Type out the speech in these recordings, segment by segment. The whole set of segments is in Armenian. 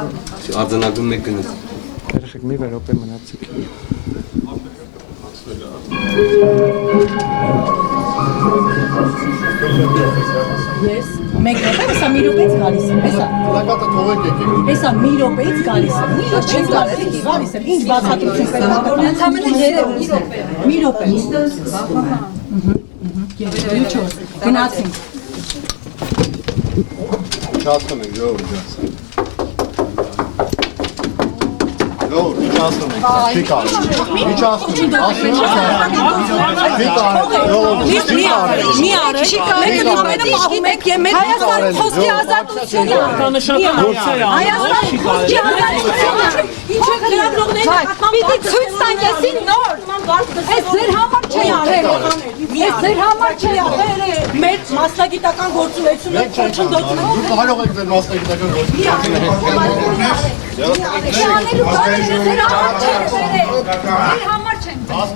Արձանագրում եք գնաց։ Երեխեք մի վերոպե մնացիք։ Ես մեկ րոպե, հեսա մի րոպեից գալիս եմ, հեսա։ Լակատը թողեք եկեք։ Հեսա մի րոպեից գալիս եմ։ Մի րոպեից գալիս եմ։ Ինչ բացատրություն պետք է։ Ընդամենը 3 րոպե։ Մի րոպե։ Գնացինք։ Չասնում եք, ժողովուրդ ջան։ Ժողովուրդ, չասնում եք, չի կարելի։ Չասնում եք, ասում եք, չի կարելի, ժողովուրդ, չի կարելի։ Մի արեք, մեկը դիմանը պահում եք և մեկ Հայաստանի խոսքի ազատությունը։ Հայաստանի խոսքի ազատությունը։ Ինչ եք լրագրողներին նկատմամբ պիտի ցույց տանք եսին նոր։ Ես ձեր համար չի արել։ Ես ձեր համար չի արել։ Մեր մասնագիտական գործունեությունը խոչընդոտում եք։ Դուք կարող եք ձեր մասնագիտական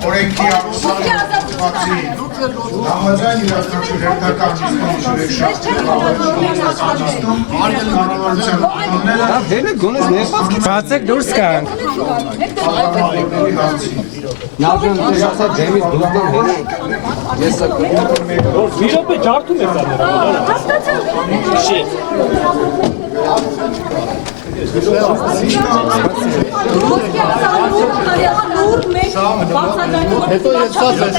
Օրենքի համաձայն իրականություն հերթական Հենը գոնես նեպածքի բացեք դուրս կանք։ Նավժան դերասա դեմից դուրս գան հենը։ Ես Մի րոպե ջարդում եք Հետո ես սաց ես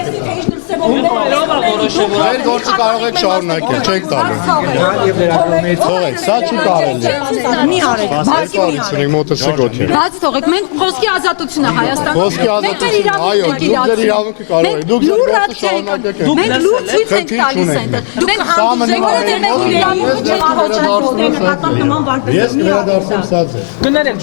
Մեր գործը կարող եք շարունակել, չեք տալու։ Թողեք, սա չի կարելի։ Մի արեք, բացի մի արեք։ Ունենք մոտս գոթեր։ Բաց թողեք, մենք խոսքի ազատություն է Հայաստանում։ Խոսքի ազատություն, այո, դուք ձեր իրավունքը կարող եք։ Դուք ձեր գործը շարունակեք։ Մենք լուր ցույց ենք տալիս այնտեղ։ Մենք հանդիպենք Ես կվերադարձեմ սա ձեր։ Գներեմ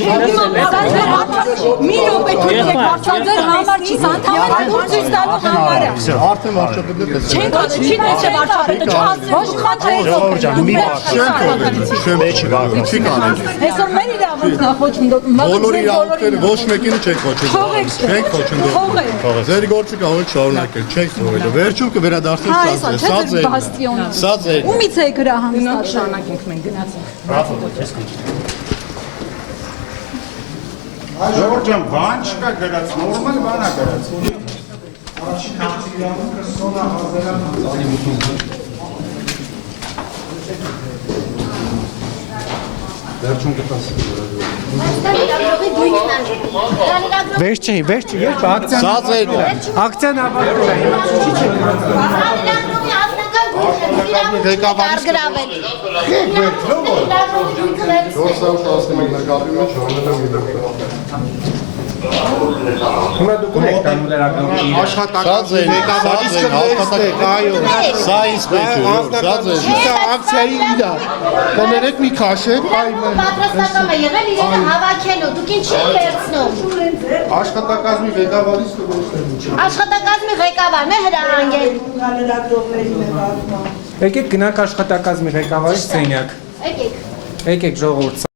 մի րոպե թույլ ձեր համար չի սանթամը դուր ցույց տալու համար է։ Արդեն վարչապետը տեսել։ Չենք ասի, չի տեսել վարչապետը, ոչ խաթարել։ Չի կարելի։ Այսօր մեր իրավունքն է խոչընդոտում։ Բոլոր իրավունքները ոչ մեկին չեք խոչընդոտում։ Չեք խոչընդոտում։ Ձեր գործը կարող եք շարունակել, չեք թողել։ Վերջում կվերադարձեմ սա ձեր։ Սա ձեր։ Ումից է գրահանձնալ շարունակենք մենք գնացինք։ Ժողովուրդ ջան, բան չկա գրած, նորմալ բան է գրած։ Առաջին հաղթի իրավունքը Սոնա Ազարյան վերջում գտած։ Վերջի, երբ ակցիան Սա ձեր։ ակցիան ավարտվել է։ Ղեկավարի Հիմա դուք եք տանում լրագրողի աշխատակազմի ղեկավարից այո, սա ինձ պետք է, սա ձեր։ Սա ակցիայի իրա։ Կներեք մի քաշեք, պատրաստական է եղել իրենը հավաքելու, դուք ինչի վերցնում։ աշխատակազմի ղեկավարից կգործնեմ։ Աշխատակազմի ղեկավարն է հրահանգել։ Եկեք գնանք աշխատակազմի ղեկավարի սենյակ։ Եկեք։ Եկեք ժողովուրդ